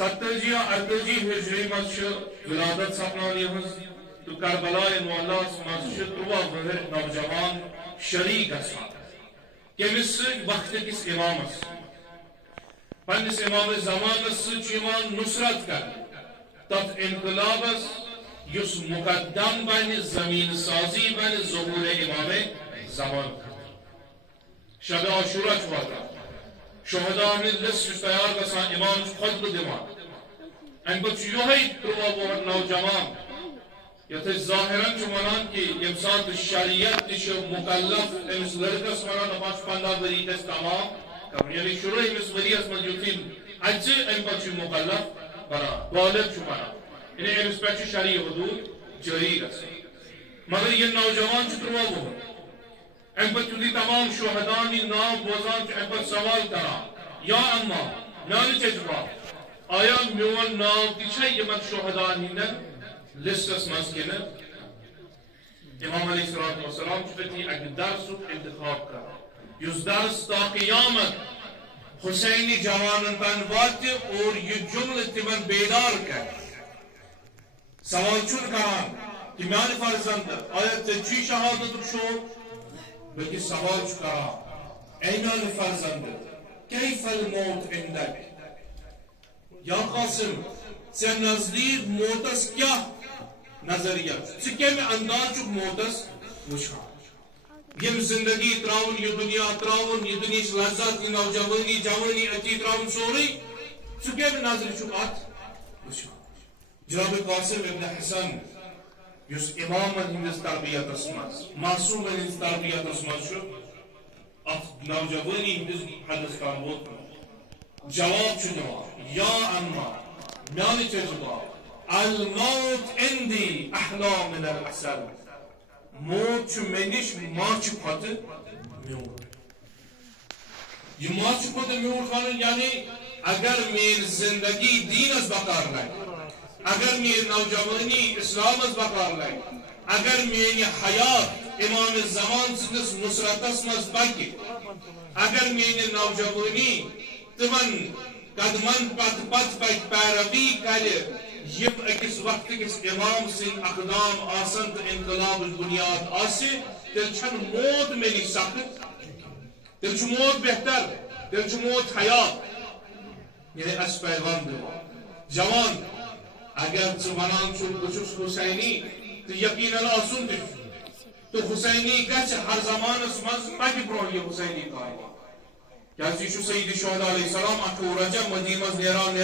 70 یا 38 ہجری مز ولادت سپنان یہ تو کربلا معلیٰ مز 13 ؤہر نوجوان شریک گژھان کمس وقت کس امامس پنس امام زمانس سیمان نصرت کر تف انقلابس یس مقدم بن زمین سازی بن ظہور امام زمان شب عاشورہ واتان شہداء لسٹ تیار گژھان امام خطبہ دِوان امہ پتہ یہ 13 وُہر نوجوان یت ظاہراً ونان کہ یم سات شریعت تہ مکلف امس لڑکس ونان دپان 15 ؤری گژھِ تمام کرن یعنی شروع امس ؤریس مز یتھے اچھے امہ پتہ مکلف بنان بالغ ونان یعنی امس پہ شرعی حدود جاری گژھان مگر یہ نوجوان 13 وُہر امہ پتہ تہندی تمام شہداء نام بوزان امہ پتہ سوال کران یا اما میانہ چچبا آیا میون ناو تہ یمن شہداء ہندن لسٹس مز کن امام علیہ السلام تھی اک درس انتخاب کر اس درس تا قیامت حسینی جوانن تن وات اور یہ جملہ تمن بیدار کر سوال چون کران کہ میان فرزند آیا ژے شہادت شوق بلکہ سوال کران اے میان فرزند کیف الموت عندک یا قاسم ژے نزدیک موتس کیا نظریہ ژٕ کمہِ انداز چھُکھ موتس وٕچھان یم زندگی تراون یہ دنیا تراون یہ دنیا لذت یہ نوجوانی جوانی اتی تراون سورے ژٕ کمہِ نظرِ چھُکھ اتھ وٕچھان جناب قاسم ابن حسن یس امامن ہندس تربیتس مز معصومن ہندس تربیتس مز چھُ اتھ نوجوانی ہندس حدس تام ووتمُت جواب چھُ دِوان یا اما میانہِ چچبا الموت عندي احلى من العسل موت چھ منش ماچ کھت میوٹ یہ ماچ کھت میوٹ ون یعنی اگر میری زندگی دینس بکار لگہ اگر میری نوجوانی اسلامس بکار لگہ اگر میری حیات امام زمان سندس نصرتس مز پکہ اگر میری نوجوانی تمن قدمن پت پک پیروی کرے یم اکس وقت کس امام سن اقدام آسن تو انقلاب بنیاد آسے تیل چھن موت میری سخت تیل چھ موت بہتر تیل چھ موت حیات یعنی اس پیغام دو جوان اگر ژٕ ونان چھُکھ بہٕ چھُس حسینی تو یقیناً آسن تو حسینی گژھِ ہر زمانس مز پکہ برونٛہہ یہ حسینی کار کیازِ یہ چھُ سید الشہداء علیہ السلام 8 رجب مدینہ مز نیران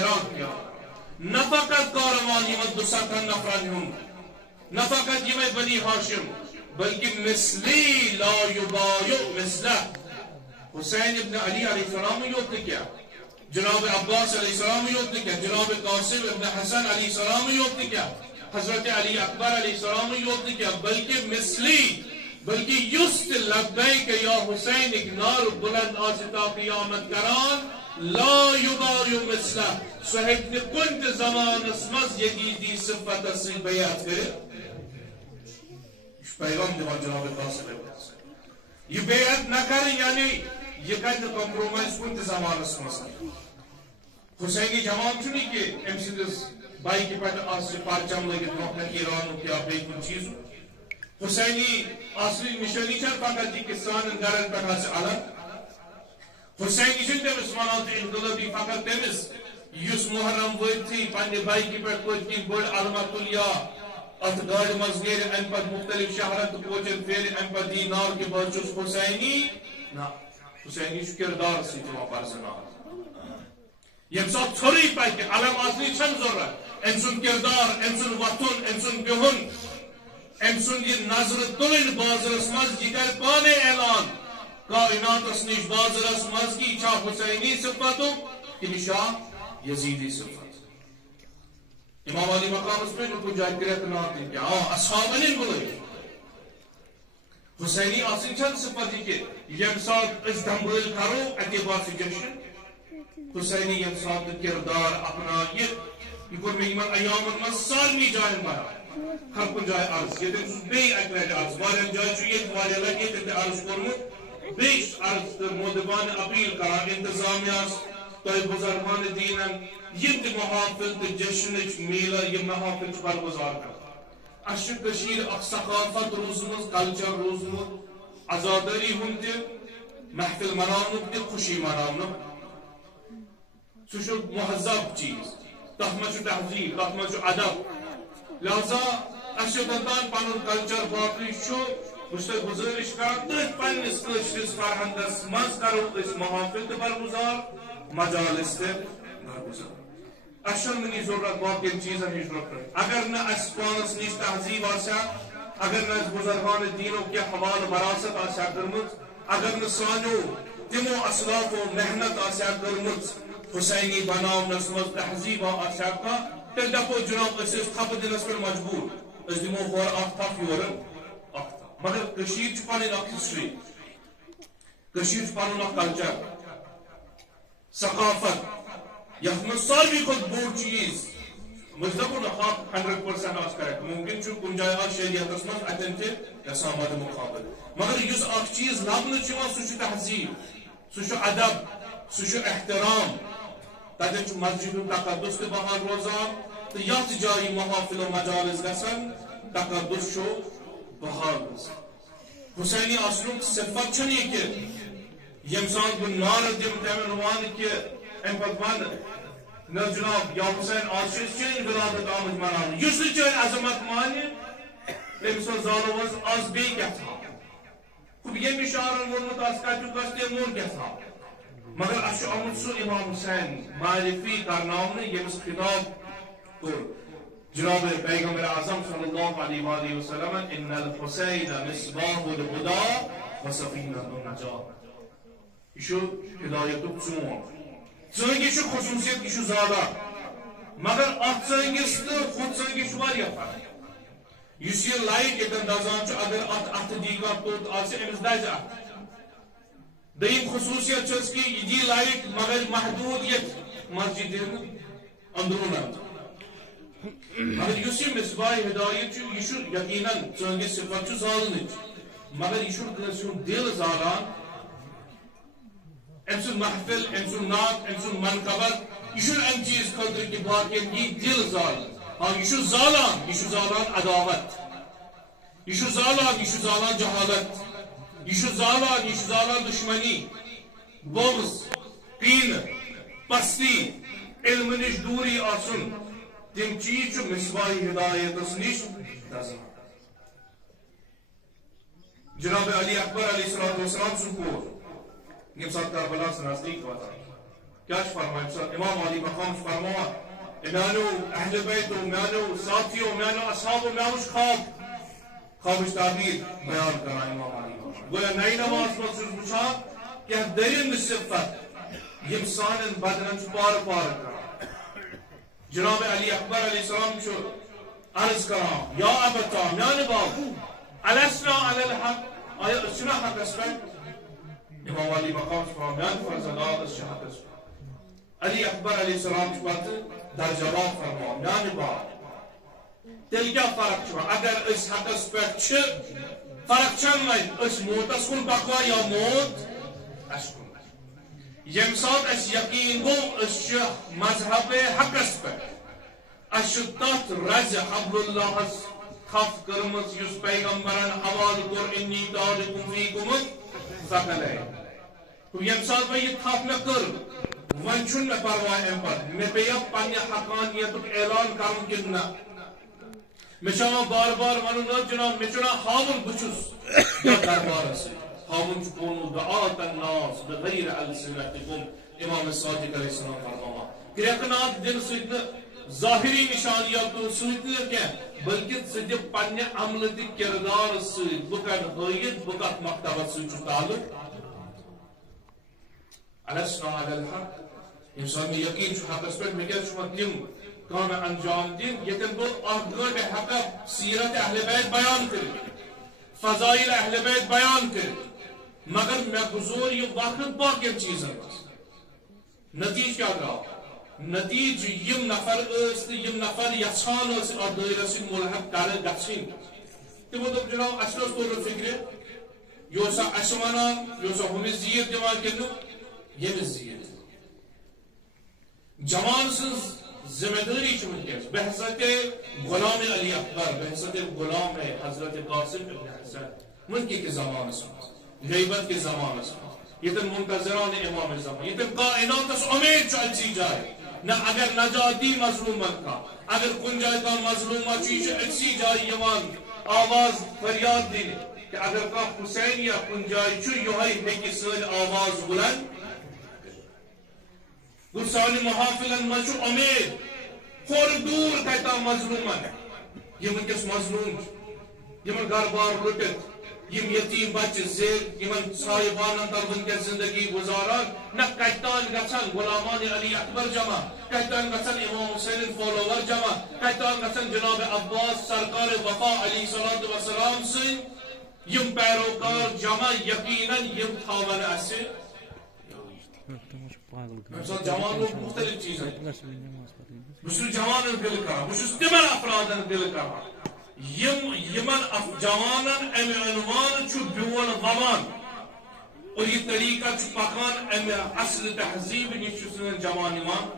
نہ فقط کاروان یمن 200 نفرن ہند نہ فقط یم بنی ہاشم بلکہ مثلی لا یبایع مثلہ حسین ابن علی علیہ السلام یوت کیا جناب عباس علیہ السلام یوت کیا جناب قاسم ابن حسن علیہ السلام یوت کیا حضرت علی اکبر علیہ السلام یوت کیا بلکہ مثلی بلکہ یست لبیک یا حسین ایک نار بلند آستا قیامت کران لا یبایع مثلہ صحیح نے کنت زمان اسمز یقیدی صفت سے بیعت کرے اس پیغام دیوان جناب قاسم یہ بیعت نہ کریں یعنی یہ کہتے کمپرومائز کنت زمان اسمز حسینی جوان چنی کہ امسیدس بائی کی پیٹھ آسی پارچم لگے نوکنا کی ایرانو کیا بے کن چیزو حسینی اصلی نشانی چل فقط جی کسان اندرد پیٹھا سے علم حسینی چل تیمس منات انقلابی فقط تیمس یس محرم ویت تھی پنہ بائکی پہ کوئی کی بڑ علمت الیا ات گاڑی مز نیر ام پت مختلف شہرت کوچن پھر ام پت دی نار کے بعد چس حسینی نا حسینی چھ کردار سی جمع پرزنار یم سات تھوڑی پہ علم اصلی چھن ضرورت ام سن کردار ام سن وطن ام سن بہن ام سن یہ نظر تلن بازرس مز یہ کر پانے اعلان کائنات اس نش بازرس مز کی چھا حسینی صفتو کہ نشا یزیدی صفت امام علی مقام اس میں جو کچھ جائے کرے تو نام دیں کہ اصحاب علی بلے حسینی آسن چند صفت ہی کہ یم ساتھ اس دمبل کرو اعتبار سے جشن حسینی یم ساتھ کردار اپنا یہ کور میں ایمان ایامن میں سالمی جائیں بارا ہر کن جائے عرض یہ دن بے اکرد عرض بارن جائے چوئیت والے لگے تے عرض کرمت بیش عرض مودبان اپیل کرا انتظامیاس تو بزرگان دینن یہ محافل تو جشن میلہ یہ محافل برگزار کر اش کشیر اخ ثقافت روزمت کلچر روزمت آزاداری ہند محفل مناونک تہ خوشی مناونک سہ مہذب چیز تر من تہذیب تر من ادب لہذا اچھے دندان پن کلچر باقی بس گزارش کران تھی پنس قشرس فرہنگس مز کرو محافل تہ برگزار مجالس تہ برگزار اچھن نی ضرورت باقی چیزن ہز ضرورت اگر نہ اس پانس نش تہذیب آسیا اگر نہ بزرگان دینو کی حوال وراثت آسیا کرمت اگر نہ سانو تمو اسلافو محنت آسیا کرمت حسینی بناونس مز تہذیب آسیا کا تیل دپو جناب اس تھپ دنس پہ مجبور اس دمو ہور اخ تھپ یور اخ تھپ مگر کشیر پن اخ ہسٹری کشیر پن اخ کلچر ثقافت یت من ساروی کھت بوڑ چیز مجھ دپو نا 100% آس کریکٹ ممکن کن جائے آج شریعتس من اتن تہ مد مقابل مگر اس اخ چیز لبن سہ تہذیب سہ ادب سہ احترام تتن مسجد تقدس تہ بحال روزان تو یت جائیں محافل و مجالس گسن تقدس بحال روزان حسینی آسنک صفت یہ کہ یم سات بہ نعرہ دم تمہ روان کہ ام پتہ ون نہ جناب یا حسین آج چین ولادت آمد منان اس چین عظمت مانہ تمس زالو آز بی کیا تھا یم اشارن وونمت آس کتیک گھس مون کیا تھا مگر اس آمد سہ امام حسین معرفی کرناون یمس خطاب کور جناب پیغمبر اعظم صلی اللہ علیہ وآلہ وسلم ان الحسین مصباح الهدى وسفینۃ النجاۃ یہ ہدایت ژنگی خصوصیت یہ زیادہ مگر ات ژنگس تو خود ژنگس فرق اس یہ لائٹ یتن دزان اگر ات دی کھانا توت امس دز ات دیم خصوصیت کہ یہ دی لائٹ مگر محدود یت مسجد اندرون مگر اس مصباح ہدایت یہ یقیناً ژنگس صفت زالن مگر یہ دل زالان ام سن محفل ام سن نات ام سن منقبت یہ ام چیز خاطر کہ باقی یہ دل زال ہاں یہ زالان عداوت یہ زالان جہالت یہ زالان دشمنی بغض کین پستی علم نش دوری آسن تم چیز مصباح ہدایت نش جناب علی اکبر علیہ السلام سن کور یم سات کربلا سے نزدیک واتان کیا فرمایا امام علی مقام فرمایا میانو اہل بیت میانو ساتھیو میانو اصحابو میانو خواب تعبیر بیان کرنا امام علی گویا نئی نماز میں وچھان کہ درین صفت یم سانن بدنن پار پار کران جناب علی اکبر علیہ السلام عرض کران یا ابتا میان باب الاسنا علی الحق آیا اسنا حق اسپیکٹ امام علی مقام فرمان فرزادات الشہد علی اکبر علیہ السلام چپت در جواب فرمان میان باب تیل کیا فرق چھو اگر اس حق اس پر فرق چند لائن اس موت اس کن بقوا یا موت اس کن یم سات اس یقین گو اس مذہب حق اس پر اس تات رز حبل اللہ خف کرمت یس پیغمبران حوال کر انی تارکم فیکم ثقل ہے یم سات میں یہ تھاپ نہ کر ون چھن میں پرواہ ام پر میں پیا پنہ حقانیت اعلان کرن کنا میں چاہاں بار بار ونو نا جناب میں چنا ہاون بچس یا دربار سے ہاون چکونو دعات الناس بغیر السنتکم امام صادق علیہ السلام فرمایا گریکنات دل سید ظاہری نشانیات تو سید کیا بلکہ سید پنہ عمل تہ کردار سید بکن ہائیت بکت مکتبت سید تعلق الاسنا علی الحق انسان میں یقین چھو حق اس پر میں کیا چھو تم کام انجام دین یکن بہت آگرد حق سیرت اہل بیت بیان کر فضائل اہل بیت بیان کر مگر میں گزور یہ وقت باقی چیزیں نتیج کیا رہا نتیج یم نفر است یم نفر یسان اس دائرہ سے ملحق کر گچھین تمو دپ جناب اصل طور فکر یہ اسمانا یہ ہمیں زیر دیوان کرنو یہ زیر جوان سن ذمہ داری ونکس بحثت غلام علی اکبر بحثت غلام حضرت قاسم ابن حسن منکی کے زمانس غیبت کے زمانس یتن منتظران امام زمان یتن کائنات امید چلتی جائے نہ اگر نجاتی مظلومت کا اگر کن جائے کا مظلومہ چیز اچھی جائے یوان آواز فریاد دینے کہ اگر کا حسین یا کن جائے چو یوہی ہے کہ سر آواز بلند گرسانی محافلن مجھو امید خور دور کہتا مظلومن یہ من کس مظلوم یہ من گھر بار لٹت یم یتیم بچ زیر یمن صاحبان اندر ونکس زندگی گزاران نہ کہتان گچھن غلامان علی اکبر جمع کہتان گچھن امام حسین فالوور جمع کہتان گچھن جناب عباس سرکار وفا علیہ السلام سن یم پیروکار جمع یقیناً یم تھاون اسے جوان لوگ مختلف چیزیں بس جوان دل کرا بس تمن افرادن دل کرا یمن جوانن ام عنوان چھ بیون ومان اور یہ طریقہ چھ پکان ام اصل تہذیب نش سن جوان یمان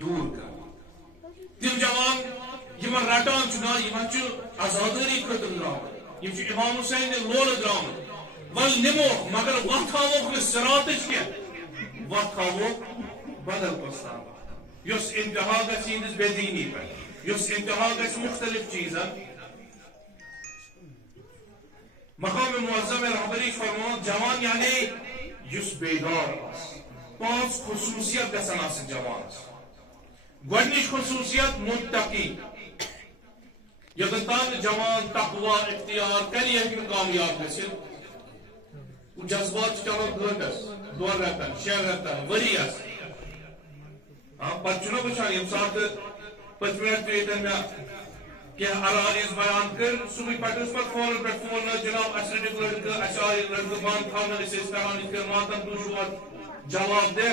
دور کر تم جوان یمن رٹان چھ نا یمن چھ آزادی خاطر درام یم چھ امام حسین لول درام ول نمو مگر وتھاوک صراط کیا وتھاو بدل پرستان یس انتہا گژھِ یہندس بے دینی پہ یس انتہا گژھِ مختلف چیزن مقام معظم رہبری فرمان جوان یعنی یس بیدار پانچ خصوصیت گژھن آسن جوانس گۄڈنِچ خصوصیت متقی یوتن تان جوان تقوا اختیار کر یہ کامیاب گژھِتھ جذبات چلان گھنٹس دون رتن شین رتن وریس پتہ وچان یم سات پتمت پیتن میں کیا عرائض بیان کر صبح پٹس پر فون پہ فون جناب اسرڈ لڑکہ اشار لڑکہ بان خانہ اسے کران خدماتن دوشوات جواب دے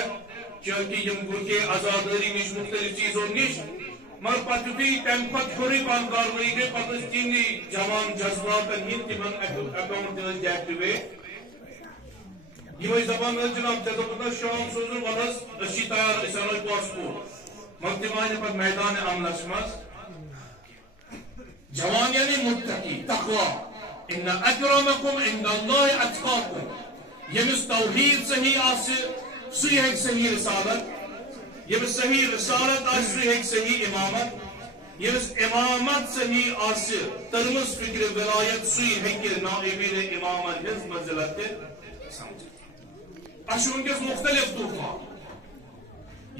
چونکہ یم گرکے آزاداری نش مختلف چیزوں نش مگر پتہ بھی تم پتہ چھوڑی پان کاروائی گئی پتہ تین جوان جذباتن ہند تمن اکاؤنٹ ڈی ایکٹیویٹ یہ زبان جناب جدو شام سوزن ونس اسی تیار اسان پاسپورٹ مکتبان پر میدان عملس مز جوان یعنی متقی تقوا ان اکرمکم عند اللہ اتقاکم یمس توحید صحیح آسے سوی ہے صحیح رسالت یمس صحیح رسالت آسے سوی ہے صحیح امامت یمس امامت صحیح آسے ترمز فکر ولایت سوی ہے کہ نائبین امامت ہز منزلت سمجھ اشون کے مختلف طوفان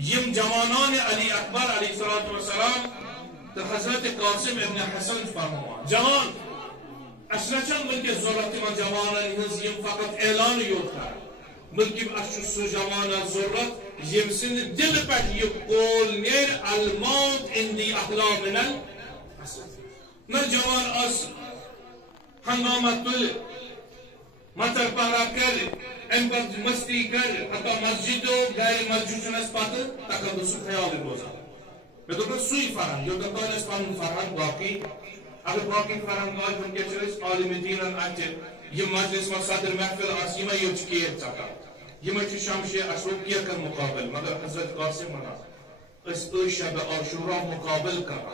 یم جوانان علی اکبر علیہ السلام تو حضرت قاسم ابن حسن فرمان جوان اسنچن بلکہ ضرورت من جوانان ہنز یم فقط اعلان یوت ہے بلکہ اشو سو جوانان ضرورت یم سن دل پہ یہ قول نیر الموت اندی اخلا من نہ جوان اس ہنگامت تل مطر پہرا کر ان پر مستی کر حتی مسجد و غیر مسجد چنس پاتر تقدس خیال روزہ میں تو سوئی فرہن جو دکان اس پانون فرہن باقی اگر باقی فرہن گاج ہم کے چلس عالم دینن آتے یہ مجلس میں صدر محفل آس یہ میں یہ چکیر چکا یہ میں چو شمشی اشروب کیا کر مقابل مگر حضرت قاسم منا اس شب عاشورہ مقابل کرا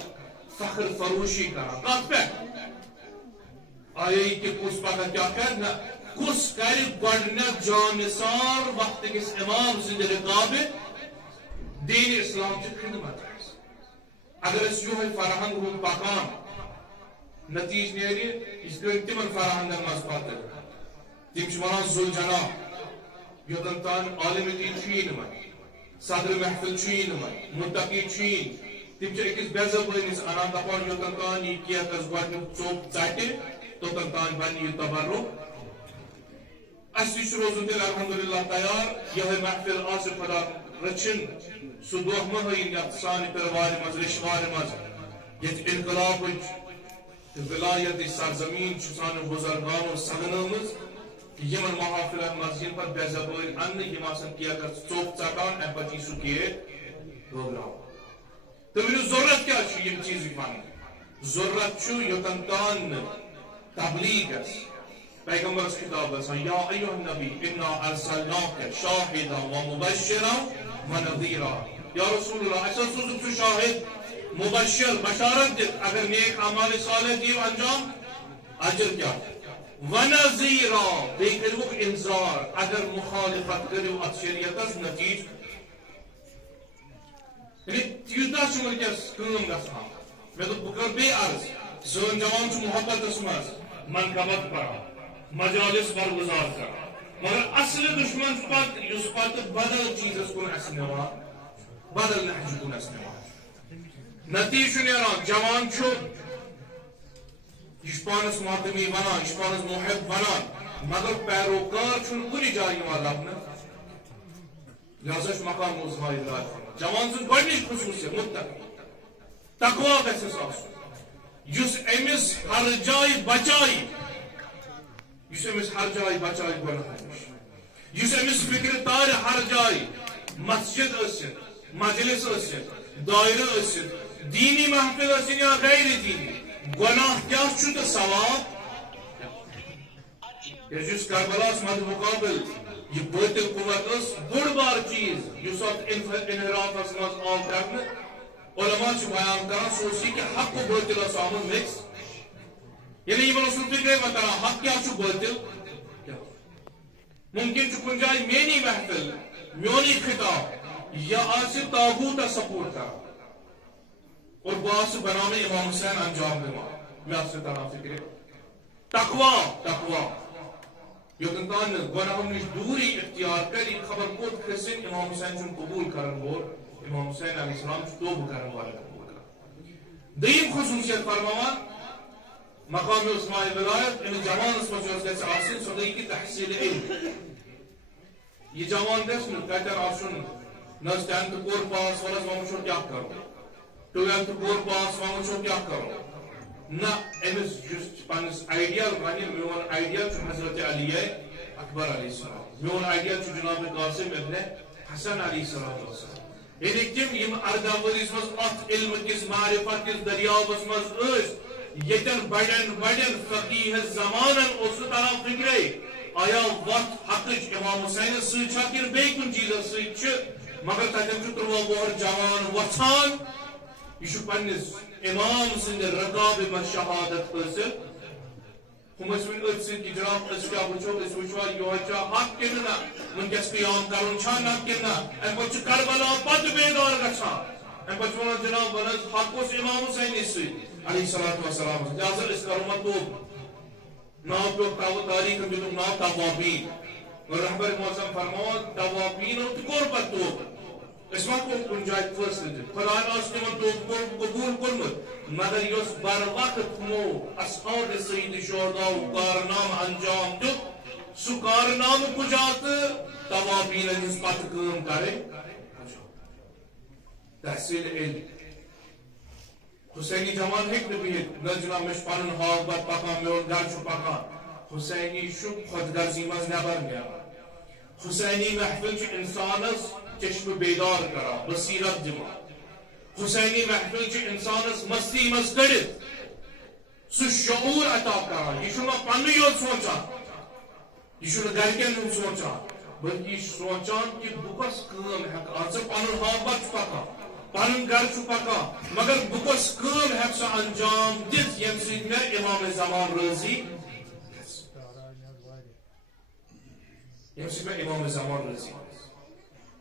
فخر فروشی کرا قات پہ آئے کہ کس پاکا کیا کرنا کس کر گوڑنت جانسار وقت کس امام سند رقاب دین اسلام چی خدمت اگر اس یوں ہے فراہنگ ہوں پاکان نتیج نیری اس گرن تمن فراہنگ نماز پاتر تم شماران زل جناب یودن تان عالم دین چین من صدر محفل چین من منتقی چین تم چا اکس بیزر بینیس انان دپان یودن تان یہ کیا کس گوڑنت چوب چاہتے تو تن تان بانی یہ تبرو اسیش روزن دل الحمدللہ تیار یہ محفل آصف خدا رچن صدوح مہین یقصانی پروار مز رشوار مز یہ انقلاب ولایت سرزمین چسان بزرگان و سگنامز یمن محافلت مز یم پر بیزبوری ان یم آسن کیا کر چوک چاکان ایم پچی سو کیے پروگرام تو میرے ضرورت کیا چھو یم چیزی پانی ضرورت چھو یوتن تان تبلیغ ہے پیغمبر اس کتاب ہے یا ایوہ النبی انا ارسلناک شاہدا و مبشرا و نذیرا یا رسول اللہ اچھا سوزک سو شاہد مبشر بشارت دت اگر نیک اعمال صالح دیو انجام اجر کیا ونذیرا بیٚیہِ کٔرۍوُکھ انذار اگر مخالفت کٔرِو اتھ شریعتس نتیجہ یعنی تیوٗتاہ چھُ وٕنکٮ۪س کٲم گژھان مےٚ دوٚپ بہٕ کَرٕ بیٚیہِ عرض سٲنۍ جوان چھُ محبتس منٛز منقبت پران مجالس برگزار کران مگر اصل دشمن چھُ پتہٕ یُس پتہٕ بدل چیٖزس کُن اَسہِ نِوان بدل نہجہِ کُن اَسہِ نِوان نتیجہ چھُ نیران جوان چھُ یہ پانس ماتمی ونان یہ پانس محب ونان مگر پیروکار چھُنہٕ کُنہِ جایہِ یِوان لبنہٕ لہذا چھُ مقام عظمیٰ ہدایت فرماوان جوان سٕنٛز گۄڈنِچ خصوٗصیت متقی تقوا گژھٮ۪س آسُن یُس أمِس ہر جایہِ بچایہِ یُس أمِس ہر جایہِ بچایہِ گۄناہو نِش یُس أمِس فکرِ تارِ ہر جایہِ مسجد ٲسِتھ مجلس ٲسِتھ دٲیرٕ ٲسِتھ دینی محفل ٲسِنۍ یا غیر دینی گناہ کیا چھُ تہٕ ثواب یُس کربلاس مد مقابل یہ باطل قوت ٲس بوٚڑ بار چیٖز یُس اتھ انحرافس منٛز آو کرنہٕ علماء چھِ بیان کران سُہ اوس یہِ کہِ حق و باطل اوس آمُت مِکس یعنی یِمن اوس نہٕ فکرے وتران حق کیا چھُ باطل ممکن چھُ کُنہِ جایہِ میٛٲنی محفل میونٕے خطاب یا آسہِ تاغوٗتس سپورٹ کران اور بہٕ آسہٕ بناونہٕ امام حسین انجام دِوان مےٚ آسہِ تران فکرِ تقوا تقوا یوٚتن تام نہٕ گۄناہو نِش دوٗری اختیار کرِ خبر کوٚت کھٔسِنۍ امام حسین چھُنہٕ قبوٗل کرن وول امام حسین علیہ السلام چھُ توبہٕ کرن والٮ۪ن قبوٗل کران دوٚیِم خصوٗصیت فرماوان مقام عظمیٰ ولایت أمِس جوانس منٛز یۄس گژھِ آسٕنۍ سۄ گٔے کہِ تحصیٖل علم یہِ جوان گژھِ نہٕ کتٮ۪ن آسُن نہ حظ 10th کوٚر پاس وَلہٕ حظ وۄنۍ وٕچھو کیٛاہ کرو 12th کوٚر پاس وۄنۍ وٕچھو کیٛاہ کرو نہ أمِس یُس پننِس آیڈیل وَنہِ میون آیڈیل چھُ حضرت علی اکبر علیہ السلام میون آیڈیل چھُ جناب قاسم ابن حسن علیہ السلام یعنی تِم یِم 18 ؤرِس منٛز اتھ علمہٕ کِس معرفت کِس دٔریاوس منٛز ٲسۍ ییٚتٮ۪ن بڑٮ۪ن بڑٮ۪ن فقیٖح زمانن اوس نہٕ تران فکرے آیا وتھ حقٕچ امام حسینس سۭتۍ چھا کِنہٕ بیٚیہِ کُنہِ چیٖزس سۭتۍ چھِ مگر تتٮ۪ن چھُ 13 وُہُر جوان وۄتھان یہ چھُ پننِس امام سٕنٛدِ رقابہِ منٛز شہادت حٲصِل ہُم ٲسۍ وُنہِ أتھۍ سۭتۍ کہِ جناب أسۍ کیٛاہ وٕچھو أسۍ وٕچھوا یِہوے چھا حق کِنہٕ نہ وٕنکٮ۪س قیام کرُن چھا نہ کِنہٕ نہ اَمہِ پتہٕ چھُ کربلا پتہٕ بیدار گژھان اَمہِ پتہٕ چھُ ونان جناب وَن حظ حق اوس امام حسینس سۭتۍ علیہ الصلوٰۃ والسلام لہذا أسۍ کرو وۄنۍ توبہٕ ناو پیوٚو تاریٖخن دیُتُکھ ناو توابیٖن رہبر معظم فرماوان توابیٖنو تہِ کوٚر پتہٕ توبہٕ أسۍ ما کوٚر کُنہِ جایہِ فٲصلہٕ دِتھ خۄداین اوس تِمن توبہٕ قبوٗل کوٚرمُت مگر یۄس بر وقت تِمو اصحابِ سید شہداہُک کارنامہٕ انجام دیُت سُہ کارنامہٕ کُجا تہٕ توابیٖنن ہٕنٛز پتہٕ کٲم کرٕنۍ تحصیل علم حسینی جوان ہیٚکہِ نہٕ بِہِتھ نہ جناب مےٚ چھُ پنُن ہاک بت پکان میون گرٕ چھُ پکان حسینی چھُ خۄد غرضی منٛز نٮ۪بر نیران حسینی محفل چھُ انسانس چشمہ بیدار کران بصیرت دِوان حسینی محفل چھُ انسانس مستی منٛز کٔڑِتھ سُہ شعوٗر عطا کران یہِ چھُنہٕ پننُے یوت سونچان یہِ چھُنہٕ گرِکٮ۪ن ہُنٛد سونچان بلکہِ یہِ چھُ سونچان کہِ بہٕ کۄس کٲم ہٮ۪کہٕ اتھ ژٕ پنُن ہاکت چھُ پکان پنُن گرٕ چھُ پکان مگر بہٕ کۄس کٲم ہٮ۪کہٕ سۄ انجام دِتھ ییٚمہِ سۭتۍ مےٚ امام زمان رٲضی ییٚمہِ سۭتۍ مےٚ امام زمان رٲضی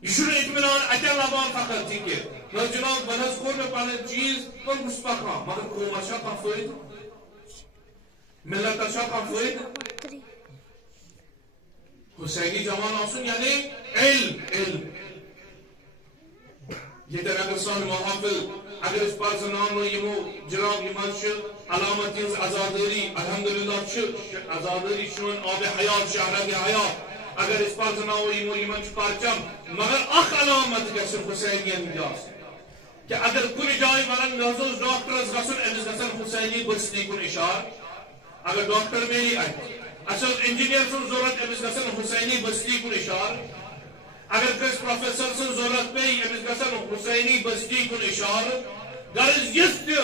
یہ چھُنہٕ اطمینان اتٮ۪ن لبان فقط تہِ کہِ نہ جناب وۄنۍ حظ کوٚر مےٚ پنٕنۍ چیٖز وۄنۍ بہٕ چھُس پکان مگر قومس چھا کانٛہہ فٲیدٕ ملتس چھا کانٛہہ فٲیدٕ حسینی جوان آسُن یعنی علم علم ییٚتٮ۪ن اگر سٲنۍ محافل اگر أسۍ پرزناونو یِمو جناب یِمن چھِ علامت ہٕنٛز آزادٲری الحمدللہ چھِ آزادٲری سٲنۍ آبِ حیات شہرگِ حیات اگر أسۍ پرزناوو یِمو یِمن چھُ پرچم مگر اکھ علامت گژھِ حسینین ہٕنٛدۍ آسٕنۍ کہ اگر کُنہِ جایہِ ونن مےٚ حظ اوس ڈاکٹرس گژھُن أمِس گژھن حسینی بٔستی کُن اِشارٕ اگر ڈاکٹر میلی اتہِ اَسہِ اوس انجیٖنیر سٕنٛز ضروٗرت أمِس گژھن حسینی بٔستی کُن اِشارٕ اگر کٲنٛسہِ پروفیسر سٕنٛز ضروٗرت پیٚیہِ أمِس گژھن حسینی بٔستی کُن اِشارٕ غرض یُس تہِ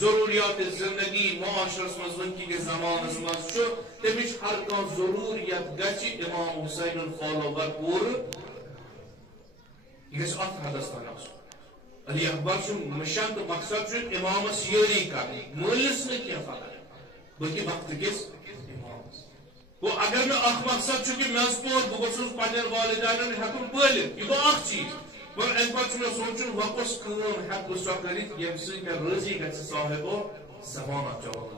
ضروٗریات زندگی معاشرس منٛز وٕنکِکِس زمانس منٛز چھُ تمِچ ہر کانٛہہ ضروٗریت گژھِ امام حسینُن فالوور پوٗرٕ یہ گژھِ اتھ حدس تام آسُن علی اکبر سُنٛد مشن تہٕ مقصد چھُ امامس یٲری کرٕنۍ مٲلِس نہٕ کینٛہہ فقط بلکہ وقت کس امامس گوٚو اگر مےٚ اکھ مقصد چھُ کہِ مےٚ حظ پوٚر بہٕ گوٚژھُس پننٮ۪ن والدینن ہٮ۪کُن پٲلِتھ یہِ گوٚو اکھ چیٖز مگر امہِ پتہٕ چھُ مےٚ سونٛچُن وۄنۍ کۄس کٲم ہٮ۪کہٕ بہٕ سۄ کٔرِتھ ییٚمہِ سۭتۍ مےٚ رٲضی گژھِ صاحبو زمان اکھ جواب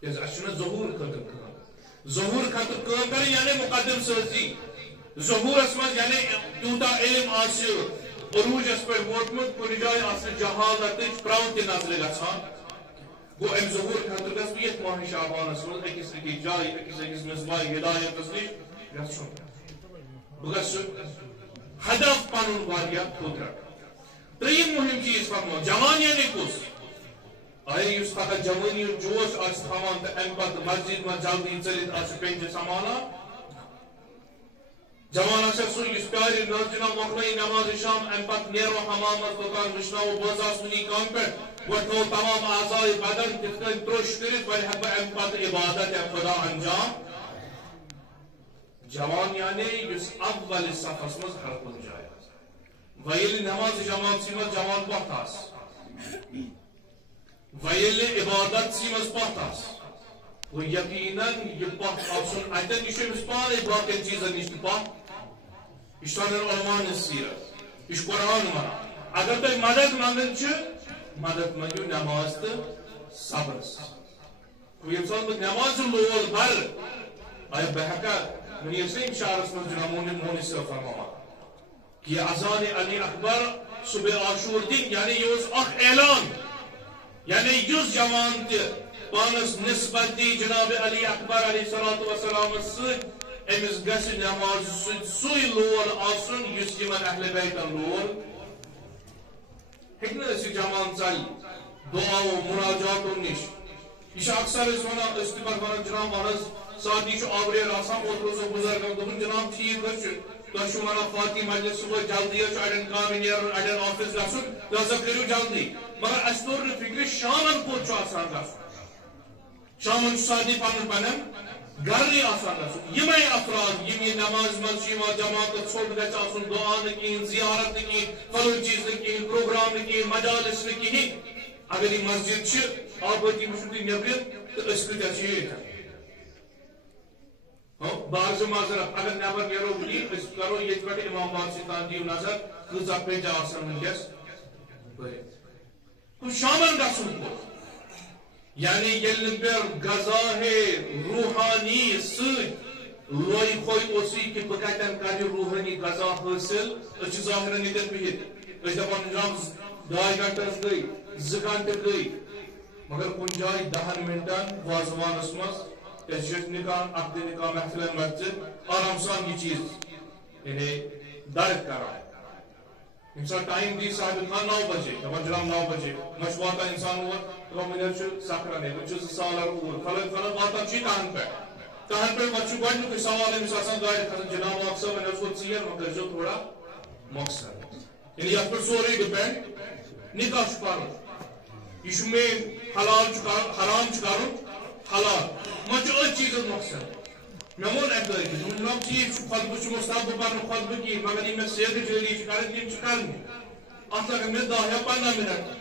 کیٛازِ اَسہِ چھُنہ ظہوٗر خٲطرٕ کٲم ظہوٗر خٲطرٕ کٲم کرٕنۍ یعنی مقدم سٲزی ظہوٗرس منٛز یعنی تیوٗتاہ علم آسہِ عروٗجس پٮ۪ٹھ ووتمُت کُنہِ جایہِ آسہِ جہالتٕچ پرٛو تہِ نظرِ گژھان گوٚو امہِ ظہوٗر خٲطرٕ گژھٕ بہٕ یتھ ماہِ شعبانس منٛز أکِس أکِس جایہِ أکِس أکِس مِصباح ہدایتس نِش گژھُن بہٕ گژھٕ ہدف پنُن واریاہ تھوٚد رٹُن ترٛیٚیِم مُہِم چیٖز فرمو جوان یعنی کُس آیا یُس فقط جوٲنی ہُنٛد جوش آسہِ تھاوان تہٕ امہِ پتہٕ مسجد منٛز جلدی ژٔلِتھ آسہِ پینٛجہِ سنبھالان جوان آسہِ سُہ یُس پیارِ نظرِ مۄکلٲیِن نمازِ شام امہِ پتہٕ نیرو حمامس دُکان وٕچھناوو بہٕ حظ آس وٕنی کامہِ پٮ۪ٹھ گۄڈٕ تھوٚو تمام اعضایہِ بدن تِتھ کٔنۍ ترٛوٚش کٔرِتھ وۄنۍ ہٮ۪کہٕ بہٕ امہِ پتہٕ عبادت یا خدا انجام جوان یعنی یُس اول صفس منٛز ہر کُنہِ جایہِ وۄنۍ ییٚلہِ نماز جماعتسٕے منٛز جوان پتھ آسہِ وۄنۍ ییٚلہِ عبادتسٕے منٛز پتھ آسہِ گوٚو یقیٖنن یہِ پتھ آسُن اتٮ۪ن یہِ چھُ أمِس پانے باقین چیٖزن نِش تہِ پتھ یہ سانن علماء سیرت یہ قرآن ونان اگر تُہۍ مدد منگان چھِ مدد منگو نماز تو صبرس ییٚمہِ ساتہٕ بہٕ نماز لول بر آیا بہٕ ہٮ۪کا منیٖر صٲب شہرس منٛز جناب مونی صٲب فرماوان کہ اذان علی اکبر صبح عاشور دِنۍ یعنی یہِ اوس اکھ اعلان یعنی یُس جوان تہِ پانس نسبت دی جناب علی اکبر علیہ الصلوۃ والسلام سۭتۍ أمِس گژھِ نماز سۭتۍ سُے لول آسُن یُس یِمن اہل بیتن لول ہیٚکہِ نہٕ أسۍ یہِ جوان ژلہِ دعاو مناجاتو نِش یہِ چھُ اکثر أسۍ ونان أسۍ تہِ پتہٕ ونان جناب وَن حظ ساتھی چھُ آوریر آسان اوترٕ اوسُکھ بُزرگن دوٚپُن جناب ٹھیٖک حظ چھُ تۄہہِ چھُو ونان فاتی مجلس صبحٲے جلدی حظ چھُ اڑٮ۪ن کامہِ نیرُن اڑٮ۪ن آفِس گژھُن لہذا کٔرِو جلدی مگر اَسہِ توٚر نہٕ فِکرِ شامن کوٚت چھُ آسان گژھُن شامن چھُ ساتھی پنُن پنُن گرنٕے آسان گژھُن یِمے افراد یِم یہِ نماز منٛز چھِ یِوان جماعتس ژھوٚٹ گژھِ آسُن دعا نہٕ کِہیٖنۍ زیارت نہٕ کِہیٖنۍ فلٲنۍ چیٖز نہٕ کِہیٖنۍ پروگرام نہٕ کِہیٖنۍ مجالس نہٕ کِہیٖنۍ اگر یہِ مسجد چھِ آبٲدی وٕچھِو تُہۍ نیٚبرٕ تہٕ أسۍ کۭتیاہ چھِ ییٚتٮ۪ن بعض معذرت اگر نٮ۪بر نیرو وٕنی أسۍ کرو ییٚتہِ پٮ۪ٹھ امام بادسٕے تام دِیِو نظر کۭژاہ پیٚٹہِ آسان وٕنکیٚس بٔرِتھ گوٚو شامن گژھُن کوٚت یعنی ییٚلہِ نہٕ مےٚ غذاہے روحانی سۭتۍ لوے کھوے اوسُے کہِ بہٕ کتٮ۪ن کرٕ یہِ روحانی غذا حٲصِل أسۍ چھِ ظٲہرن ییٚتٮ۪ن بِہِتھ أسۍ دپان جناب 2 گنٹہٕ حظ گٔے 2 گنٹہٕ گٔے مگر کُنہِ جایہِ 10 منٹن وازوانس منٛز أسۍ چھِ نکاح عقدِ نکاح محفلن منٛز آرام سان یہِ چیٖز یعنی درد کران ییٚمہِ ساتہٕ ٹایم دی صاحب خان 9 بجے دپان جناب 9 بجے وۄنۍ چھُ واتان انسان اور دپان وۄنۍ حظ چھُ سکرنے وۄنۍ چھُ 2 سالر اوٗر فلٲنۍ فلٲنۍ واتان چھُ کہن پٮ۪ٹھ وۄنۍ چھُ گۄڈنیُکُے سوال أمِس آسان گاڑِ کھسان جناب اکھ صٲب وۄنۍ حظ گوٚو ژیر وۄنۍ کٔرۍزیو تھوڑا مۄخصر یعنی یتھ پٮ۪ٹھ سورُے ڈِپینڈ نکاح چھُ پرُن یہِ چھُ مین حلال چھُ کرُن حرام چھُ کرُن حلال وۄنۍ چھُ أتھۍ چیٖزس مۄخصر مےٚ ووٚن اکہِ دۄہ أکِس جناب ٹھیٖک چھُ خۄطبہٕ چھُ مُستحب بہٕ پرنہٕ خۄطبہٕ کِہیٖنۍ مگر یِم مےٚ سیرِ جٲری چھِ کرٕنۍ تِم چھِ کرنہِ اتھ لگن مےٚ 10 یا 15 منٹ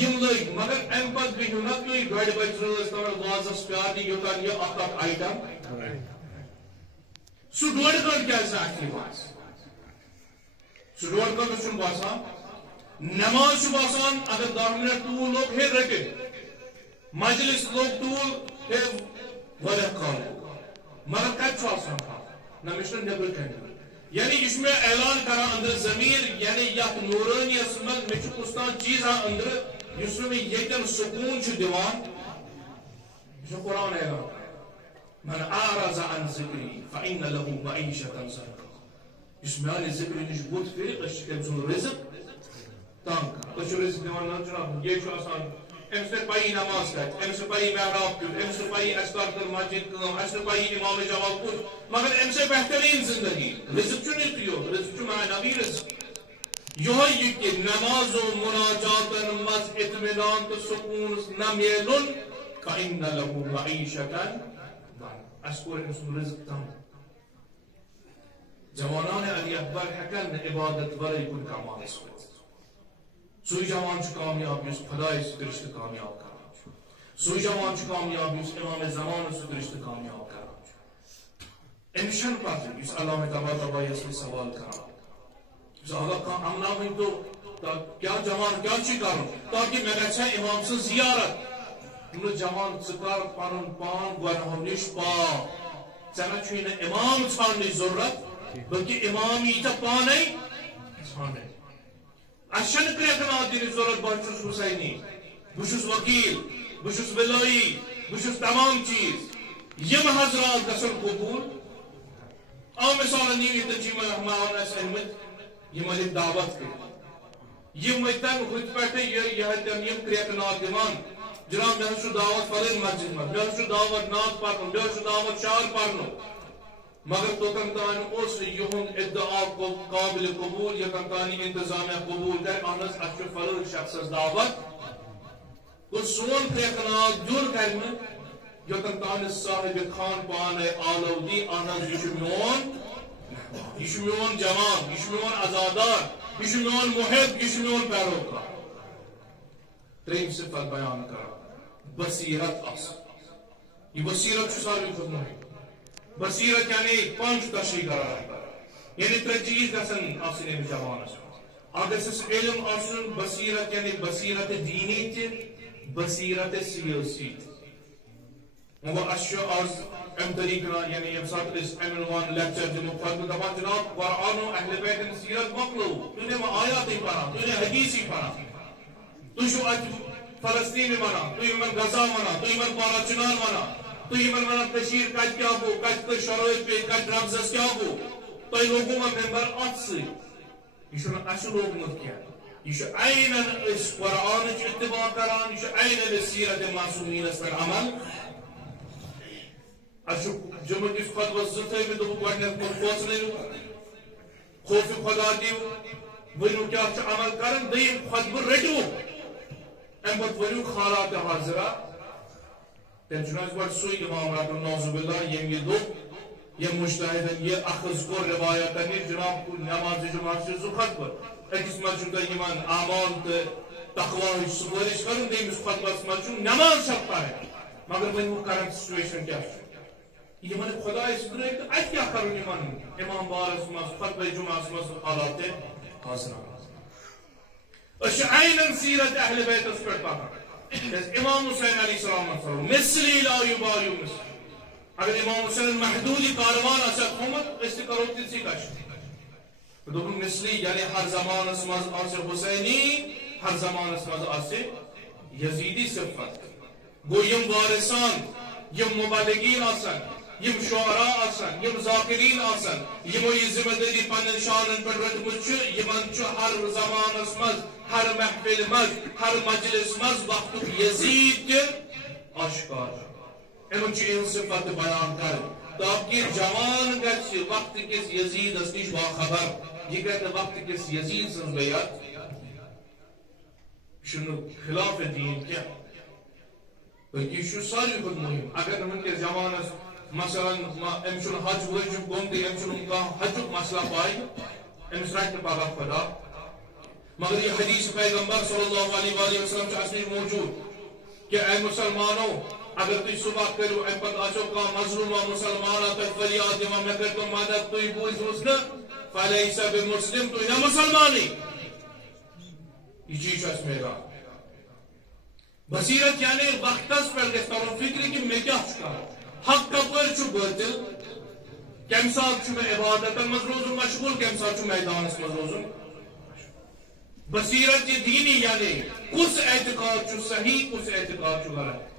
یِم لٔگۍ مگر امہِ پتہٕ بِہِو نا تُہۍ 2:30 بجہِ رٲژ تام وازس پیارنہِ یوٚتانۍ یہِ اکھ آیٹم سُہ 1.5 گنٹہٕ کیازِ اَتھِ یِوان سُہ 1.5 گنٹہٕ چھُنہٕ باسان نٮ۪ماز چھُ باسان اگر 10 منٹ توٗل لوٚگ ہے رٔٹِتھ مجلس لوٚگ توٗل ہے واریاہ کم مگر کتہِ چھُ آسان نہ مےٚ چھُنہٕ نیٚبرٕ کَنہِ یعنی یہِ چھُ مےٚ اعلان کران أنٛدرٕ ضمیٖر یعنی یتھ نوٗرٲنِیس منٛز مےٚ چھُ کُس تام چیٖزا أنٛدرٕ یُس نہٕ مےٚ ییٚتٮ۪ن سکوٗن چھُ دِوان یہِ چھُ قرآن اعلان من اعرض عن ذکری فإن له معیشة ضنکا یُس میانہِ ذکرِ نِش بُتھ پھِرِ أسۍ چھِ تٔمۍ سُنٛد رِزق تنگ کران أسۍ چھِ رِزق دِوان نہ جناب یے چھُ آسان أمِس چھِ پَیی نماز کَتہِ أمِس چھِ پَیی محراب کیُتھ أمِس چھِ پَیی اَسہِ کر کٔر مسجد کٲم اَسہِ چھِ پَیی اِمامِ جواب کُس مگر اَمہِ سۭتۍ بہتریٖن زندگی رِزق چھُنہٕ یُتُے یوت رِزق چھُ معنوی رِزق یِہوے یہِ کہِ نمازو مناجاتن منٛز اطمینان تہٕ سکوٗن نہ میلُن فإن له معیشة اَسہِ کوٚر أمۍ سُنٛد رِزق تنگ جوانان علی اکبر ہیکن عبادت ورے کن کمان سوت سوی جوان چھ کامیاب یس خدای ست رشتہ کامیاب کران سوی جوان چھ کامیاب یس امام زمان ست رشتہ کامیاب کران امشن پتہ یس علامہ طباطبائی اس میں سوال کران یس اگر امنا ون تو کیا جوان کیا چھ کرن تاکہ میں گژھا امام سن زیارت جوان ثر پن پان گناہو نش پاک ژے چھ امام ژھانڈنٕچ ضرورت بلکہ امام یہ پانے ژھانڈن اس چھنہ کرٛیٚکہٕ دِنٕچ ضرورت بہٕ چھُس حسینی بہٕ چھُس وکیل بہٕ چھُس بلٲیی بہٕ چھُس تمام چیز یم حضرات گژھن قبول آ مثال نیو ییٚتٮ۪ن چھِ مہمان اَسہِ أنمٕتۍ یِمن ییٚتہِ دعوت کٔرِتھ یِم ؤتھن ہُتہِ پٮ۪ٹھٕ ییٚتٮ۪ن یِم کرٛیٚکہٕ ناد دِوان جناب مےٚ حظ چھُ دعوت فلٲنۍ مسجد منٛز مےٚ حظ چھُ دعوت نعت پرنُک مےٚ حظ چھُ دعوت شعر پرنُک مگر توتن تان اس یہند ادعا قابل قبول یوتن تان انتظامیہ قبول کر اہن اس فلان شخص دعوت تو سون کرٛیٚکہٕ دیُن کر یوتن تان صاحب خان پانے آلودی اہن یہ میون جوان یہ میون عزادار یہ میون محب یہ میون پیروکار تریم صفت بیان کر بصیرت یہ بصیرت ساروی کھۄتہٕ مهم بصیرت یعنی پانچ تشریح کران یعنی ترٛےٚ چیز گژھن آسٕنۍ أمِس جوانس اکھ گژھٮ۪س علم آسُن بصیرت یعنی بصیرت دینی تہِ بصیرت سیٲسی تہِ وۄنۍ گوٚو اَسہِ چھُ آز اَمہِ طریٖقہٕ یعنی ییٚمہِ ساتہٕ أسۍ اَمہِ عنوان لیکچر دِمو پتہٕ دپان جناب قرآن و اہل بیتن سیرت مۄکلو تُہۍ نہٕ آیاتے پران تُہۍ نہٕ حدیثی پران تُہۍ چھِو اَتہِ فلسطیٖنی ونان تُہۍ یِمن غزہ ونان تُہۍ یِمن پارا چنار ونان تو یہ من ونان کشیر کت کیا گو کت کر شرائط پہ کت ڈرگزس کیا گو تو یہ لوگوں میں ممبر ات سی یہ چھُنہٕ اَسہِ لوگمُت کینٛہہ یہ چھُ عینن أسۍ قرآنٕچ اتباع کران یہ چھُ عینن أسۍ سیرت معصومیٖنس پٮ۪ٹھ عمل اَسہِ چھُ جمعہ کِس خطبس زٕ تھٲومٕتۍ دوٚپُکھ گۄڈٕنیتھ کھوژنٲیِو خوفِ خۄدا دِیِو ؤنِو کیٛاہ چھُ عمل کران دوٚیِم خطبہٕ رٔٹِو امہِ پتہٕ ؤنِو خالات حاضرہ تم چھ گۄڈٕ سُے امام رحمہ نعوذ باللہ یم یہ دوٚپ یم مجتہدن یہ اخذ کوٚر روایتن نِش جناب نماز جمعہ چھِ زٕ خطبہٕ أکِس منٛز چھُ تۄہہِ یِمن اعمال تہٕ تقواہٕچ سُفٲرِش کرٕنۍ دوٚیمِس خطبس منٛز چھُ نماز چھکھ پرٕنۍ مگر وۄنۍ کرنٹ سچویشن کیٛاہ چھُ یِمن خۄداے سۭتۍ ترٛٲوِتھ تہٕ اَتہِ کیٛاہ کرُن یِمن امام بارس منٛز خطبہ جمعہس منٛز حالات حاضر أسۍ چھِ عینن سیرت اہل بیتس پٮ۪ٹھ پکان امام حسین علیہ السلام مثلی لا یبالی مثلی اگر امام حسین محدودی کاروان آسیا تھومت اس تہِ کرو تِژھٕے کشف دوٚپُن مثلی یعنی ہر زمانس منٛز آسہِ حسینی ہر زمانس منٛز آسہِ یزیدی صفت گوٚو یِم وارثان یِم مبلغین آسن یم شعراء آسن یم ذاکرین آسن یمو یہ ذمہ داری پنن شانن پہ رٹمت یمن ہر زمانس مز ہر محفل مز ہر مجلس مز وقت یزید کے اشکار امن صفت بیان کر تاکہ جوان گھس وقت کس یزیدس نش باخبر یہ کہتے وقت کس یزید سن بیعت خلاف دین کیا یہ ساروی کھۄتہٕ مهم اگر ونکس جوانس مثلا امس حج واجب گوٚم تہٕ أمِس چھُنہٕ کانٛہہ حجُک مسلہٕ پاے أمِس رٹہِ نہٕ پگاہ خۄدا مگر یہ حدیث پیغمبر صلی اللہ علیہ وآلہ وسلم چھُ اَسہِ نِش موجود کہ اے مسلمانو اگر تُہۍ صبح کٔرِو امہِ پتہٕ آسیو کانٛہہ مظلوما مسلمانا تۄہہِ فریاد دِوان مےٚ کٔرۍتو مدد تُہۍ بوٗزۍہوٗس نہٕ فلیس بمسلم تُہۍ نہ مسلمانٕے یہ چیز چھُ اَسہِ میلان بصیرت یعنی وقتس پہ گھس ترُن فکر کہ مے کیا حق کپر باطل کم سات میں عبادتن مز روزن مشغول کم سات میدانس مز روزن بصیرت یہ دینی یعنی کس اعتقاد صحیح کس اعتقاد غلط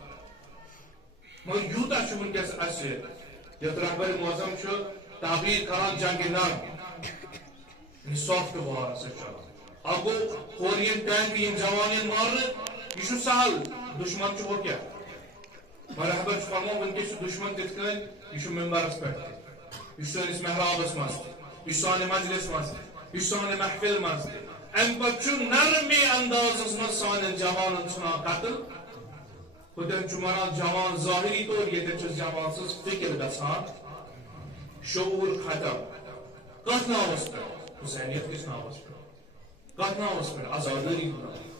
مگر یوتا ونکس اس یت رہبر معظم تعبیر کران جنگ نر سافٹ وار اب گو کورین ٹینک یم جوان مارنے یہ سہل دشمن ہو کیا رہبر فرمو ونکس دشمن تت کن یہ ممبرس پہ یہ سانس محرابس مز یہ سانہ مجلس مز یہ سانہ محفل مز ام پتہ نرمی اندازس مز سان جوان ژھنان قتل ہتن مران جوان ظاہری طور یتن جوان سز فکر گھان شعور ختم کت ناوس پہ حسینیت کس ناوس پہ کت ناوس پہ آزاداری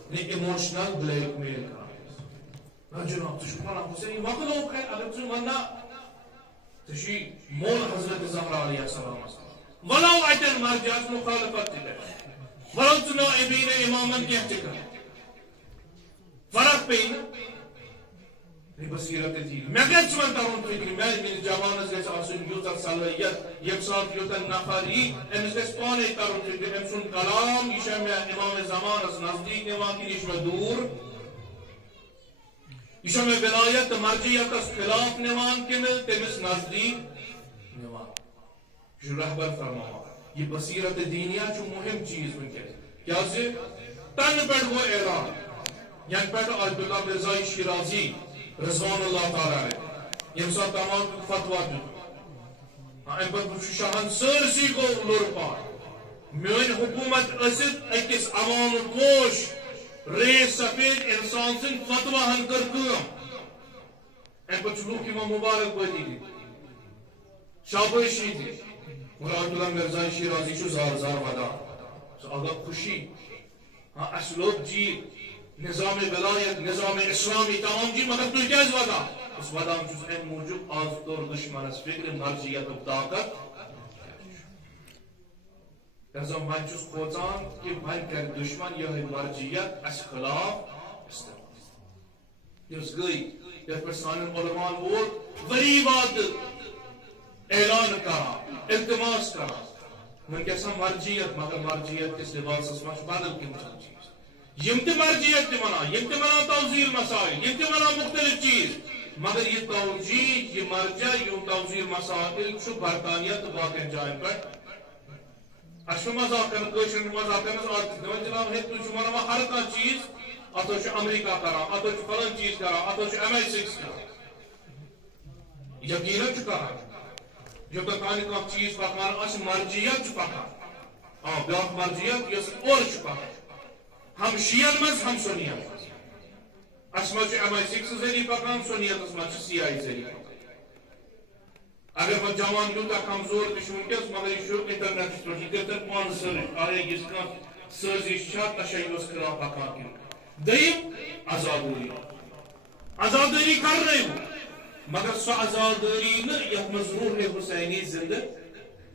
نہیں ایموشنل بلیک میل کران جناب تھی ونان حسین وقت لوگ اگر تھی وننا تھی مول حضرت زہرا علیہ السلام ولو اتن مرجعس مخالفت تھی ولو ثنا امین امامن کی کر فرق پہ بصیرت دین میں گھس من ترون فکر میں جوانس گھس آسن یوتر صلاحیت یم سات یوتر نفری امس گھس پانے ترون فکر ام سن کلام یہ میں امام زمانس نزدیک نوان کی یہ دور یہ میں ولایت مرجعیت خلاف نوان کن تمس نزدیک نوان یہ رہبر فرماوا یہ بصیرت دینیا چھ مهم چیز ونکس کیا سے تن پہ گو اعلان یعنی پہ آیت اللہ مرزا شیرازی رضوان اللہ تعالیٰ علیہ یم سات تمام فتوہ دیت ام پہ شاہن سرسی گو لرپان میون حکومت اسد اکس عوام الگوش ریس سفید انسان سن فتوہ ہن کر کام ام پہ لوگ امام مبارک بادی دی شاباشی دی مراد اللہ مرزا شیرازی چو زار زار ودا اگر خوشی اسلوب جی نظام ولایت نظام اسلامی تمام جی مگر تو کیا ودا اس ودا ہم چیز ام موجود آز طور دشمن اس فکر مرجعیت و طاقت لہذا من چیز خوزان کہ من کر دشمن یہ مرجعیت اس خلاف استعمال یہ گئی یہ پر سانن علماء ووت غریبات اعلان کرا التماس کرا من کیسا مرجعیت مگر مرجعیت کس لباس اس مجھ بدل کی مجھے یم تہ مرجعیت تہ منا یم تہ منا توزیع مسائل یم تہ منا مختلف چیز مگر یہ توجیہ یہ مرجع یم توزیع مسائل چھ برطانیہ تو باقی جائن پر اشو مذاق کرن کوشن مذاق کرن دون جناب ہے تو شمار ما ہر کا چیز اتو چھ امریکہ کرا اتو چھ فلان چیز کرا اتو چھ MI6 کرا یقینا چھ کرا جو تک کا چیز پکان اس مرجعیت چھ پکان بیاق مرجعیت یس اور چھ پکان ہم شیعن مز ہم سنیت مز اسما چھ MI6 ذریعہ پکان سنیت اسما چھ CIA ذریعہ پکان اگر وہ جوان یوتا کمزور تشون کس مگر یہ شو انٹرنیٹ پر یہ تر پان سر آئے اس کا سرزش چھا تشیعس کرا پکان کن دیم آزاداری کر رہے ہوں مگر سو آزاداری نہ یہ مضرور ہے حسینی زندہ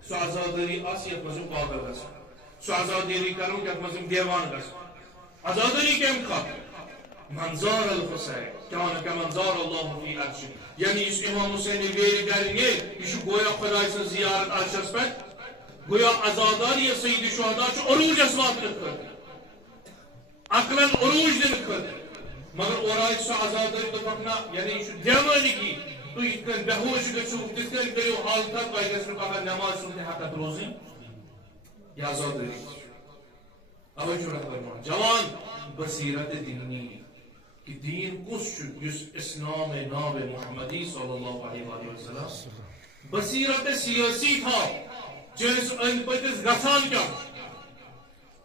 سو آزاداری آس یہ مضرور پاگل گس سو آزاداری کروں کہ مضرور دیوان گس آزاداری کیم خواہ منظار الحسین کیان کہ منظار اللہ فی عرش یعنی اس امام حسین ویری کریں گے یہ گویا خدا سے زیارت عرشس پر گویا آزاداری سید شہداء چھ عروج اسوات کر عقلن عروج دن کر مگر اورائے سو آزاداری تو پکنا یعنی یہ دیوانی کی تو یہ کن بہوش گچھو تس کن کریو حال تک بائی گس میں پکا نماز سنتے حقت روزی یہ آزاداری اوہ چھو رکھ برمان جوان بصیرت دینی کہ دین کس جس اسلام ناب محمدی صلی اللہ علیہ وسلم بصیرت سیاسی تھا جنس ان پتس گسان کیا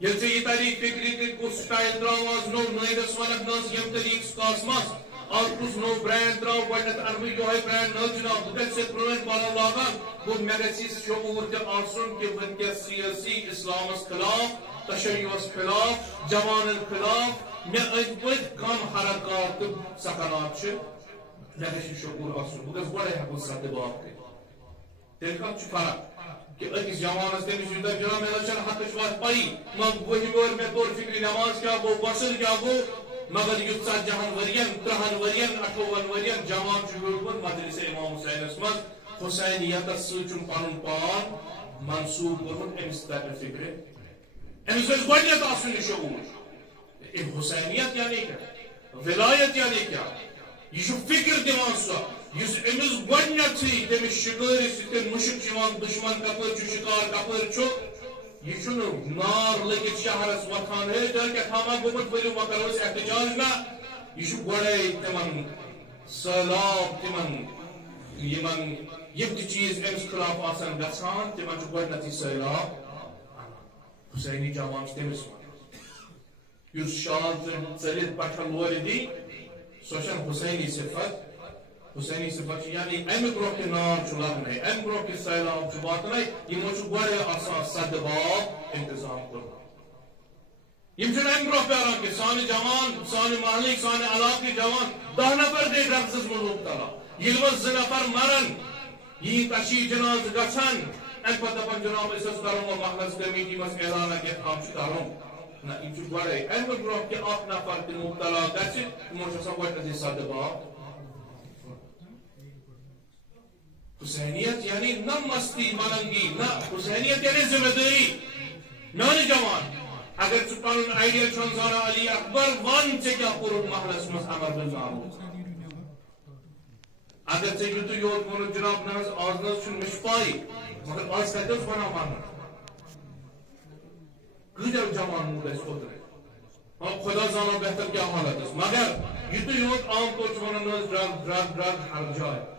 یل سے یہ طریق فکری کے کس سٹائل دراواز نو نیدس ونک ناز یم طریق سکاس ماس اور کس نو برینڈ دراو بڑھنت عربی جو ہے برینڈ نو جناب بکل سے پرونٹ بالا لاغا وہ میگسیس شعور جب آسن کے ون کے سیاسی اسلام اس خلاف تشیع اس خلاف جوان الخلاف میں اجبت کم حرکات سکنات چھ میگسیس شعور آسن بکل بڑے حقل ساتھ باپ کے تیلکہ چھ فرق کہ اکس جوانس تیمیس جدا جنا میں لچن حق شوات پائی وہی مور میں طور فکری نماز کیا گو وصل کیا گو مگر یتسا جہان ورین ترہن ورین 58 ورین جوان چھوڑون مجلس امام حسین اسمت حسینیت سوچن پانن پان منصوب کرن امس تر فکر امس ویس گوڑیت آسن شعور حسینیت یعنی کیا ولایت یعنی کیا یہ فکر دیوان سا یس امس گوڑنیت سی تیمیس شکر ستن مشک چیوان دشمن کپر چو شکار کپر چو یہ چھنو نار لگت شہرس وطان ہے جاکہ تھاما گومت بلیو مکروس احتجاج نا یہ چھو گوڑے تمن سلاب تمن یہ چیز امس خلاف آسان گسان تمن چھو گوڑنتی سلاب حسینی جوان تمس یس شان چلت پٹھل وردی سوچن حسینی صفت حسینی صفت یعنی ام برو کے نار چھ لگنے ام برو کے سیلاب چھ واتنے یمو چھ گوڑے آسان صدباب انتظام کرنا یم چھ ام برو پیاران کے سانے جوان سانے محلی سانے علاقے جوان 10 نفر دے ڈرگسز من مبتلا یلوز 2 نفر مرن یہ تشیح جناز گچھن ام پتہ دپان جناب اس کروں و محلس کمیٹی مس اعلان کہ ہم چھ کروں نہ یم چھ گوڑے ام برو کے 8 نفر دے مبتلا گچھ یمو چھ سا گوڑے صدباب حسینیت یعنی نہ مستی ملنگی نہ حسینیت یعنی ذمہ داری میانی جوان اگر ژٕ پنُن آئیڈیا چھُن زانان علی اکبر ون ژےٚ کیٛاہ کوٚرُتھ محلس منٛز امر بالمعروف اگر ژےٚ یُتُے یوت ووٚنُتھ جناب نہ حظ آز نہ حظ چھُنہٕ مےٚ چھُ پاے مگر آز کتہِ اوس ونان ونُن کۭتیاہ جوان موٗد اَسہِ اوترٕ خدا زانان بہتر کیٛاہ حالت ٲس مگر یُتُے یوت عام طور چھُ ونان نہ حظ ڈرگ ہر جایہِ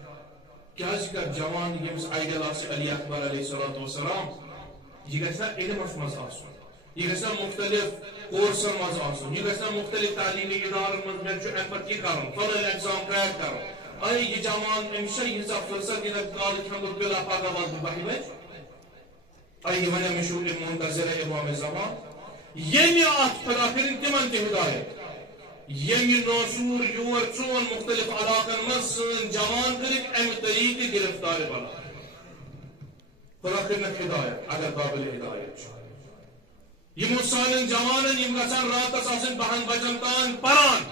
کیٛازِ کر جوان ییٚمِس آیڈل آسہِ علی اکبر علیہ الصلوۃ والسلام یہ گژھِ نا علمس منٛز آسُن یہ گژھِ نا مختلف کورسن منٛز آسُن یہ گژھِ نا مختلف تعلیمی ادارن منٛز مےٚ چھُ امہِ پتہٕ یہِ کرُن فلٲنۍ ایگزام کرٛیک کرُن اے یہ جوان أمِس چھا ییٖژاہ فرصت یہِ دپہِ کالہٕ کھٮ۪مہٕ بہٕ بِلا پگاہ واتہٕ بہٕ 12 بجہِ اے یہِ ونے مےٚ چھُ منتظر امام زمان ییٚمہِ اتھ خدا کٔرِنۍ تِمن تہِ ہدایت ییٚمہِ نوشور یور 4 مختلف علاقن منٛز سٲنۍ جوان کٔرِکھ امہِ طریقہٕ گرفتار بنا خدا کٔرِنکھ ہدایت اگر قابل ہدایت چھُ یمو سانن جوانن یم گژھان راتس آسن 12 بجن تان پران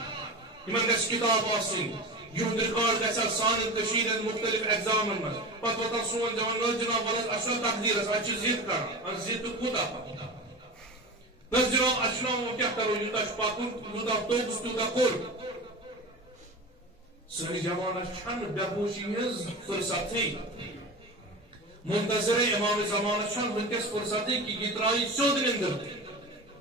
یمن گژھِ کتاب آسٕنۍ یہد ریکارڈ گژھِ سانن کشیٖر ہٕنٛدۍ مختلف ایگزامن منٛز پتہٕ واتان سون جوان نہ جناب ولس اَسہِ چھُ تقدیرس اتہِ چھِ ضد کران ضد کوٗتاہ بس جناب اچھنا کیا کرو یوتاہ چھ پکن یوتاہ توبس تیوتاہ کور سٲنۍ جوانس چھنہٕ بےہوشی ہٕنٛز فرصتھٕے منتظر امام زمانس چھنہٕ ونکیس فرصتھٕے کہ یہِ ترٛایہِ سیوٚد نِندٕر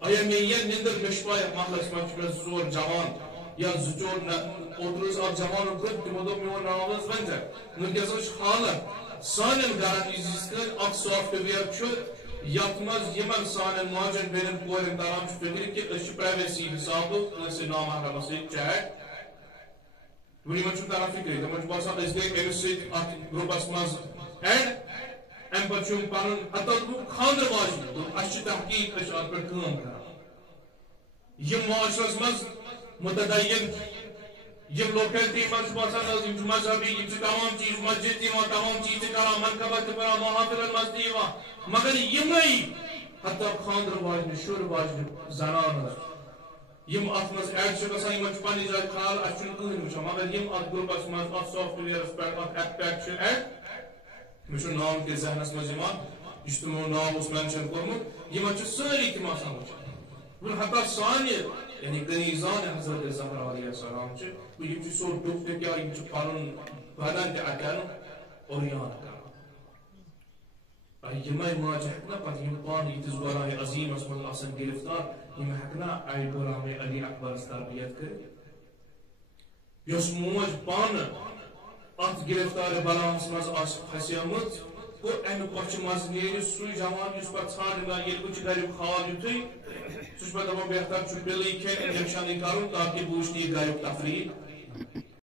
ایا مےٚ یہِ نِندٕر مےٚ چھُ پاے محلس منٛز چھُ مےٚ 2 ژور جوان یا 2 4 اوترٕ ٲس اکھ جوانن پرٛژھ تِمو دوٚپ میون ناو حظ ؤنۍ ژےٚ ونکیس حظ چھِ حالت سانٮ۪ن گرن یِژھ کٔنۍ اکھ سافٹ ویر چھُ یتھ منٛز یمن سانٮ۪ن ماجن بیٚنٮ۪ن کورٮ۪ن تران چھُ فکر کہ أسۍ چھِ پرایویسی حسابہٕ کٲنٛسہِ نامحرمس سۭتۍ چیٹ وۄنۍ یمن چھُنہٕ تران فکرے تِمن چھُ باسان أسۍ گٔے أمِس سۭتۍ اتھ گروپس منٛز ایڈ امہِ پتہٕ چھُ پنُن حتت خاندر واجنہِ اَسہِ چھِ تحقیق أسۍ چھِ اتھ پٮ۪ٹھ کٲم کران یم معاشرس منٛز متدین یم لوکیلٹی منٛز چھُ باسان حظ یم چھِ مذہبی یم چھِ تمام چیٖز مسجد تہِ یِوان تمام چیٖز تہِ کران منقبت تہِ پران محافلن منٛز تہِ یِوان مگر یمے حتی خاندر واجنہِ شُر واجنہِ زنان حظ یم اتھ منٛز ایڈ چھِ گژھان یمن چھُ پننہِ جایہِ خیال اَسہِ چھُنہٕ کٕہٕنۍ وٕچھان مگر یم اتھ گروپس منٛز اتھ سافٹ ویئرس پٮ۪ٹھ اتھ ایپ پٮ۪ٹھ چھِ ایڈ مےٚ چھُ ناو تہِ ذہنس منٛز یِوان یہِ چھُ تِمو ناو اوس مینشن کوٚرمُت یمن چھِ سٲری تِم آسان وٕچھان وۄنۍ حتی سانہِ یعنی کنیزان حضرت زہرا علیہ السلام چھِ یم چھِ سیوٚد ڈُپ تہِ کیٛاہ یم چھِ پنُن بدن تہِ اٹیٚن اوریان کران یمے ماجہِ ہیٚکہِ نا پتہٕ یم پانہٕ ییٖتِس غلامِ عظیٖمس منٛز آسان گرفتار یم ہیٚکہِ نا اَڑِ غلامِ علی اکبرس تربیت کٔرِتھ یۄس موج پانہٕ اتھ گرفتار بلاہس منٛز آسہِ پھسیمٕژ گوٚو امہِ کۄچھِ منٛز نیرِ سُے جوان یُس پتہٕ ژھانٛڈان ییٚلہِ وٕچھِ گریُک حال یُتھُے سُہ چھُ پتہٕ دپان بہتر چھُ پِلٕے کھیٚنۍ انجکشنٕے کرُن تاکہ بہٕ وٕچھِ یہِ گریُک تفریٖق